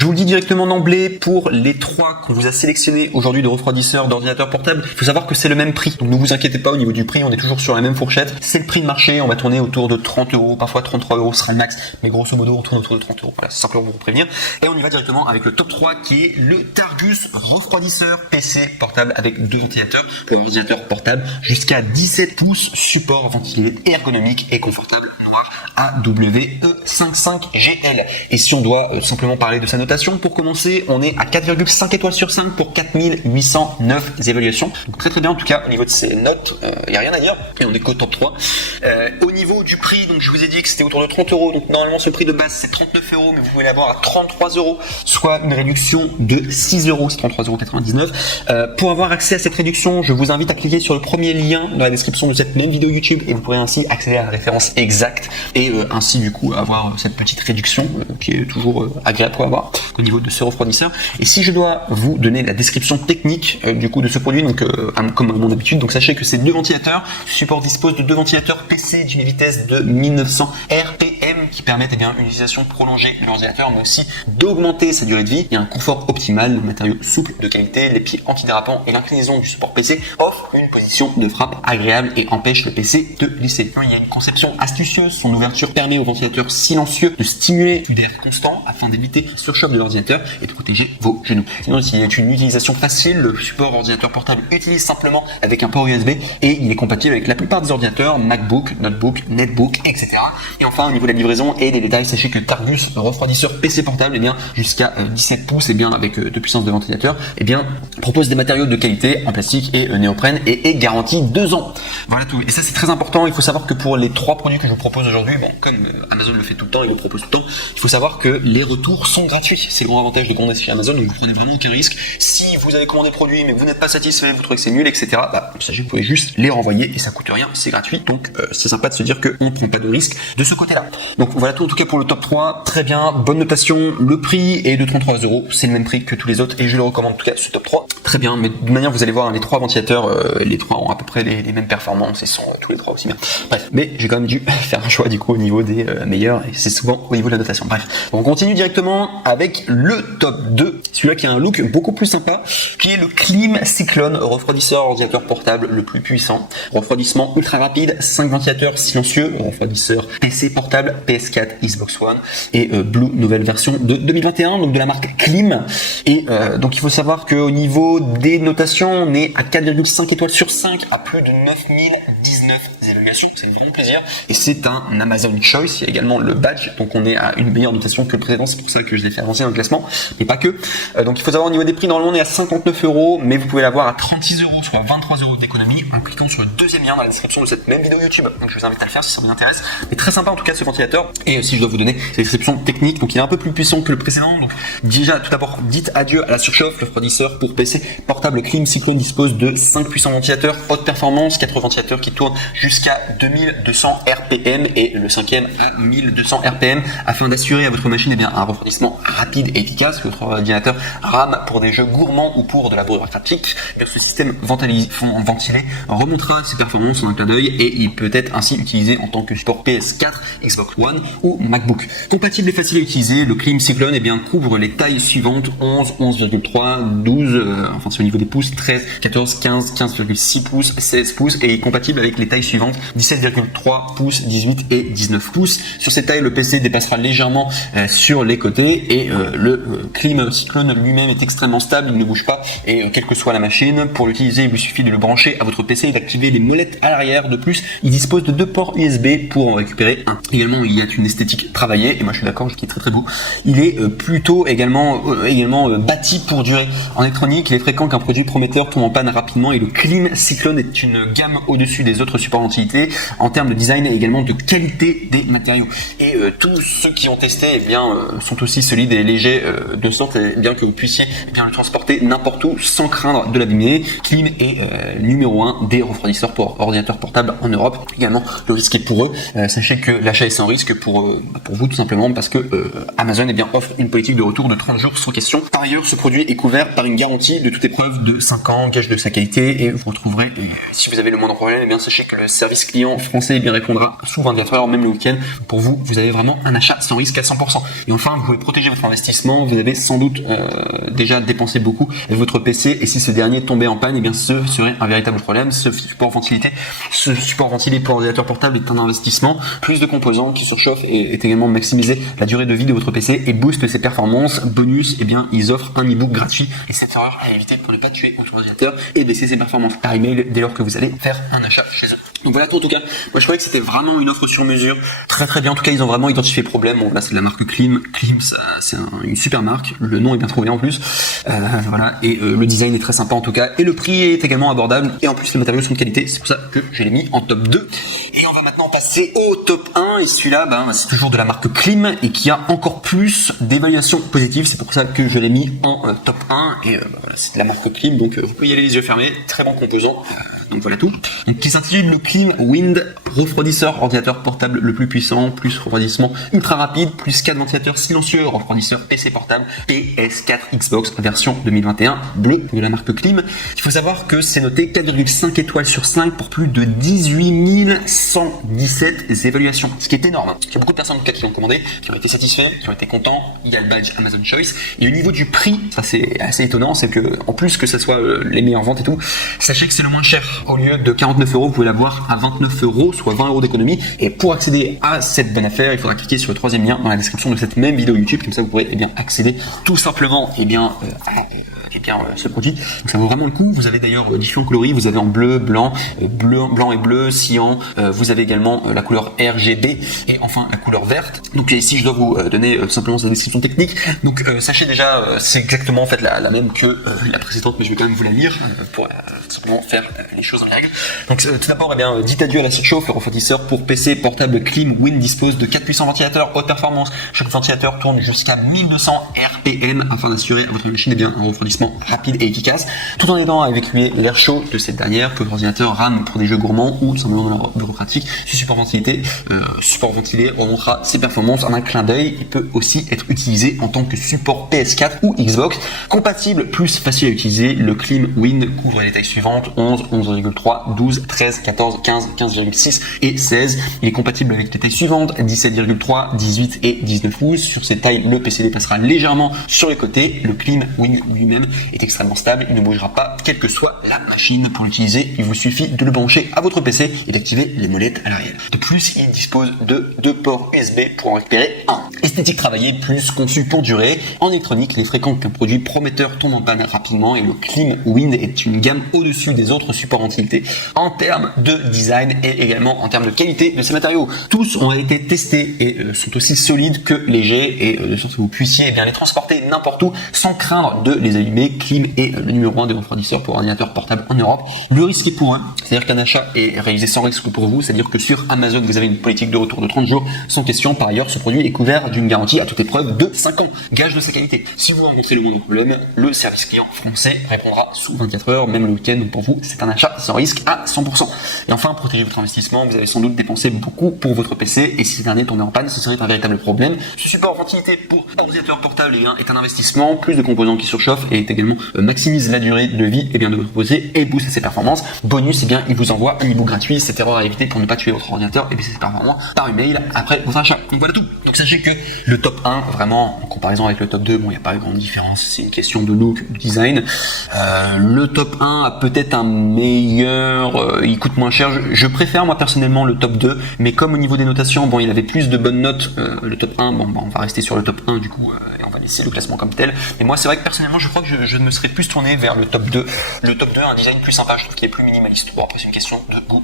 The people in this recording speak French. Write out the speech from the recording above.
Je vous le dis directement d'emblée, pour les trois qu'on vous a sélectionnés aujourd'hui de refroidisseurs d'ordinateurs portables, il faut savoir que c'est le même prix. Donc ne vous inquiétez pas au niveau du prix, on est toujours sur la même fourchette. C'est le prix de marché, on va tourner autour de 30 €, parfois 33 € sera le max, mais grosso modo on tourne autour de 30 €. Voilà, c'est simplement pour vous prévenir. Et on y va directement avec le top 3 qui est le Targus refroidisseur PC portable avec deux ventilateurs pour un ordinateur portable jusqu'à 17 pouces, support ventilé ergonomique et confortable noir AWE55GL. Et si on doit simplement parler de sa notation, pour commencer, on est à 4,5 étoiles sur 5 pour 4809 évaluations. Donc très très bien en tout cas au niveau de ces notes, il n'y a rien à dire. Et on est qu'au top 3. Au niveau du prix, donc je vous ai dit que c'était autour de 30 €. Donc normalement ce prix de base c'est 39 €, mais vous pouvez l'avoir à 33 €, soit une réduction de 6 €, c'est 33,99 €. Pour avoir accès à cette réduction, je vous invite à cliquer sur le premier lien dans la description de cette même vidéo YouTube et vous pourrez ainsi accéder à la référence exacte et ainsi du coup avoir cette petite réduction qui est toujours agréable pour avoir au niveau de ce refroidisseur. Et si je dois vous donner la description technique du coup de ce produit, donc comme à mon habitude, donc sachez que ces deux ventilateurs, ce support dispose de deux ventilateurs PC d'une vitesse de 1900 RPM qui permettent une utilisation prolongée de l'ordinateur, mais aussi d'augmenter sa durée de vie. Il y a un confort optimal, le matériau souple de qualité, les pieds antidérapants et l'inclinaison du support PC offrent une position de frappe agréable et empêche le PC de glisser. Il y a une conception astucieuse, son ouverture permet au ventilateur silencieux de stimuler l'air constant afin d'éviter le surchauffe de l'ordinateur et de protéger vos genoux. Sinon, s'il y a une utilisation facile, le support ordinateur portable utilise simplement avec un port USB et il est compatible avec la plupart des ordinateurs, MacBook, Notebook, Netbook, etc. Et enfin, au niveau de la livraison et des détails, sachez que Targus, refroidisseur PC portable, jusqu'à 17 pouces, avec de puissance de ventilateur, propose des matériaux de qualité en plastique et néoprène et est garanti 2 ans. Voilà tout. Et ça, c'est très important. Il faut savoir que pour les trois produits que je vous propose aujourd'hui, comme Amazon le fait tout le temps, il le propose tout le temps, il faut savoir que les retours sont gratuits. C'est le grand avantage de commander chez Amazon, donc vous prenez vraiment aucun risque. Si vous avez commandé le produit mais que vous n'êtes pas satisfait, vous trouvez que c'est nul, etc., sachez que vous pouvez juste les renvoyer et ça coûte rien, c'est gratuit. Donc c'est sympa de se dire qu'on ne prend pas de risque de ce côté-là. Donc voilà tout en tout cas pour le top 3. Très bien, bonne notation. Le prix est de 33 €, c'est le même prix que tous les autres et je le recommande en tout cas ce top 3. Très bien, mais de manière vous allez voir les trois ventilateurs, les trois ont à peu près les mêmes performances et sont tous les trois aussi bien. Bref, mais j'ai quand même dû faire un choix du coup au niveau des meilleurs et c'est souvent au niveau de la notation. Bref, on continue directement avec le top 2, celui-là qui a un look beaucoup plus sympa, qui est le Klim Cyclone refroidisseur ordinateur portable le plus puissant. Refroidissement ultra rapide, 5 ventilateurs silencieux, refroidisseur PC portable, PS4, Xbox One et Blue nouvelle version de 2021, donc de la marque Klim. Et donc il faut savoir qu'au niveau des notations, on est à 4,5 étoiles sur 5 à plus de 9019 évaluations, c'est vraiment plaisir. Et c'est un Amazon Choice, il y a également le badge, donc on est à une meilleure notation que le précédent, c'est pour ça que je l'ai fait avancer dans le classement, mais pas que. Donc il faut savoir au niveau des prix, normalement on est à 59 €, mais vous pouvez l'avoir à 36 €, soit 23 € d'économie en cliquant sur le deuxième lien dans la description de cette même vidéo YouTube. Donc je vous invite à le faire si ça vous intéresse. Mais très sympa en tout cas ce ventilateur. Et si je dois vous donner la description technique, donc il est un peu plus puissant que le précédent. Donc déjà tout d'abord, dites adieu à la surchauffe. Le refroidisseur pour PC portable Klim Cyclone dispose de 5 puissants ventilateurs haute performance, 4 ventilateurs qui tournent jusqu'à 2200 RPM et le cinquième à 1200 RPM afin d'assurer à votre machine un refroidissement rapide et efficace. Votre ordinateur rame pour des jeux gourmands ou pour de la brouillard graphique. Ce système ventilé remontera ses performances en un clin d'œil et il peut être ainsi utilisé en tant que support PS4, Xbox One ou MacBook. Compatible et facile à utiliser, le Klim Cyclone couvre les tailles suivantes 11, 11,3, 12, enfin c'est au niveau des pouces, 13, 14, 15, 15,6 pouces, 16 pouces et est compatible avec les tailles suivantes 17,3 pouces, 18 et 19 pouces. Sur ces tailles, le PC dépassera légèrement sur les côtés et le Klim Cyclone lui-même est extrêmement stable, il ne bouge pas et quelle que soit la machine, pour l'utiliser, il vous suffit de le brancher à votre PC et d'activer les molettes à l'arrière. De plus, il dispose de 2 ports USB pour en récupérer un. Également, il y a une esthétique travaillée et moi je suis d'accord, qui est très très beau. Il est plutôt également bâti pour durer. En électronique, il est fréquent qu'un produit prometteur tombe en panne rapidement et le Klim Cyclone est une gamme au-dessus des autres supports ventilité en termes de design et également de qualité des matériaux. Et tous ceux qui ont testé sont aussi solides et légers de sorte que vous puissiez le transporter n'importe où sans craindre de l'abîmer. Klim est numéro 1 des refroidisseurs pour ordinateurs portables en Europe. Également, le risque est pour eux. Sachez que l'achat est sans risque pour vous tout simplement parce que Amazon offre une politique de retour de 30 jours sans question. Par ailleurs, ce produit est couvert par une garantie de toute épreuve de 5 ans, gage de sa qualité, et vous retrouverez, si vous avez le moindre problème, sachez que le service client français répondra sous 24 heures, même le week-end. Pour vous, vous avez vraiment un achat sans risque à 100%. Et enfin, vous pouvez protéger votre investissement. Vous avez sans doute déjà dépensé beaucoup avec votre PC, et si ce dernier tombait en panne, ce serait un véritable problème. Ce support ventilé pour ordinateur portable est un investissement. Plus de composants qui surchauffent et est également maximiser la durée de vie de votre PC et booste ses performances. Bonus, ils offrent un e-book gratuit, et cette erreur à éviter pour ne pas tuer votre ordinateur et baisser ses performances par email dès lors que vous allez faire un achat chez eux. Donc voilà tout. En tout cas, moi je trouvais que c'était vraiment une offre sur mesure, très très bien. En tout cas, ils ont vraiment identifié le problème. Bon, là c'est de la marque Klim, c'est une super marque, le nom est bien trouvé en plus, voilà, et le design est très sympa en tout cas, et le prix est également abordable, et en plus les matériaux sont de qualité. C'est pour ça que je l'ai mis en top 2. Et on va maintenant passer au top 1, et celui-là c'est toujours de la marque Klim et qui a encore plus d'évaluations positives. C'est pour ça que je l'ai mis en top 1, et voilà, c'est de la marque Klim, donc vous pouvez y aller les yeux fermés. Très bon composant, donc voilà tout. Donc, qui s'intitule le Klim Wind refroidisseur ordinateur portable le plus puissant, plus refroidissement ultra rapide, plus 4 ventilateurs silencieux, refroidisseur PC portable, PS4 Xbox version 2021 bleu de la marque Klim. Il faut savoir que c'est noté 4,5 étoiles sur 5 pour plus de 18 117 évaluations, ce qui est énorme. Il y a beaucoup de personnes qui ont commandé, qui ont été satisfaits, qui ont été contents. Il y a le badge Amazon Choice. Et au niveau du prix, ça c'est assez étonnant, c'est que en plus que ça soit les meilleures ventes et tout, sachez que c'est le moins cher. Au lieu de 49 €, vous pouvez l'avoir à 29 €, soit 20 € d'économie. Et pour accéder à cette bonne affaire, il faudra cliquer sur le troisième lien dans la description de cette même vidéo YouTube. Comme ça, vous pourrez accéder tout simplement à ce produit. Donc ça vaut vraiment le coup. Vous avez d'ailleurs différents coloris. Vous avez en bleu, blanc et bleu, cyan. Vous avez également la couleur RGB et enfin la couleur verte. Donc ici, je dois vous donner tout simplement sa description technique. Donc sachez déjà, c'est exactement en fait la même que la précédente, mais je vais quand même vous la lire pour tout simplement faire les choses en règle. Donc tout d'abord, dites adieu à la surchauffe. Le refroidisseur pour PC portable Klim Wind dispose de 4 puissants ventilateurs haute performance. Chaque ventilateur tourne jusqu'à 1200 RPM afin d'assurer à votre machine un refroidissement rapide et efficace, tout en aidant à évacuer l'air chaud de cette dernière. Que l'ordinateur rame pour des jeux gourmands ou tout simplement dans la bureaucratique, ce support ventilé remontera ses performances en un clin d'œil. Il peut aussi être utilisé en tant que support PS4 ou Xbox. Compatible, plus facile à utiliser, le Klim Wind couvre les tailles suivantes: 11, 11,3, 12, 13, 14, 15, 15,6 et 16. Il est compatible avec les tailles suivantes: 17,3, 18 et 19 pouces. Sur ces tailles, le PC dépassera légèrement sur les côtés. Le Klim Wind lui-même est extrêmement stable, il ne bougera pas quelle que soit la machine. Pour l'utiliser, il vous suffit de le brancher à votre PC et d'activer les molettes à l'arrière. De plus, il dispose de 2 ports USB pour en récupérer un. Esthétique travaillée, plus conçu pour durer. En électronique, il est fréquent qu'un produit prometteur tombe en panne rapidement, et le Klim Wind est une gamme au-dessus des autres supports ventilés en termes de design et également en termes de qualité de ces matériaux. Tous ont été testés et sont aussi solides que légers, et de sorte que vous puissiez les transporter n'importe où sans craindre de les allumer. Klim est le numéro 1 des refroidisseurs pour ordinateur portable en Europe. Le risque est pour eux, c'est-à-dire qu'un achat est réalisé sans risque pour vous, c'est-à-dire que sur Amazon, vous avez une politique de retour de 30 jours sans question. Par ailleurs, ce produit est couvert d'une garantie à toute épreuve de 5 ans, gage de sa qualité. Si vous rencontrez le moindre problème, le service client français répondra sous 24 heures, même le week-end. Donc pour vous, c'est un achat sans risque à 100%. Et enfin, protégez votre investissement. Vous avez sans doute dépensé beaucoup pour votre PC, et si ce dernier tombait en panne, ce serait un véritable problème. Ce support ventilité pour ordinateur portable est un investissement. Plus de composants qui surchauffent et est également maximise la durée de vie de votre PC et booste ses performances. Bonus, il vous envoie un e-book gratuit. Cette erreur à éviter pour ne pas tuer votre ordinateur et baisser ses performances par email après votre achat. Donc voilà tout. Donc sachez que le top 1, vraiment, en comparaison avec le top 2, il n'y a pas de grande différence. C'est une question de look, de design. Le top 1 a peut-être un meilleur, il coûte moins cher. Je préfère moi personnellement le top 2, mais comme au niveau des notations, il avait plus de bonnes notes. Le top 1, on va rester sur le top 1 du coup, et on va laisser le classement comme tel. Mais moi, c'est vrai que personnellement, je crois que je me serais plus tourné vers le top 2. Le top 2 a un design plus sympa, je trouve qu'il est plus minimaliste. Bon, après, c'est une question de goût.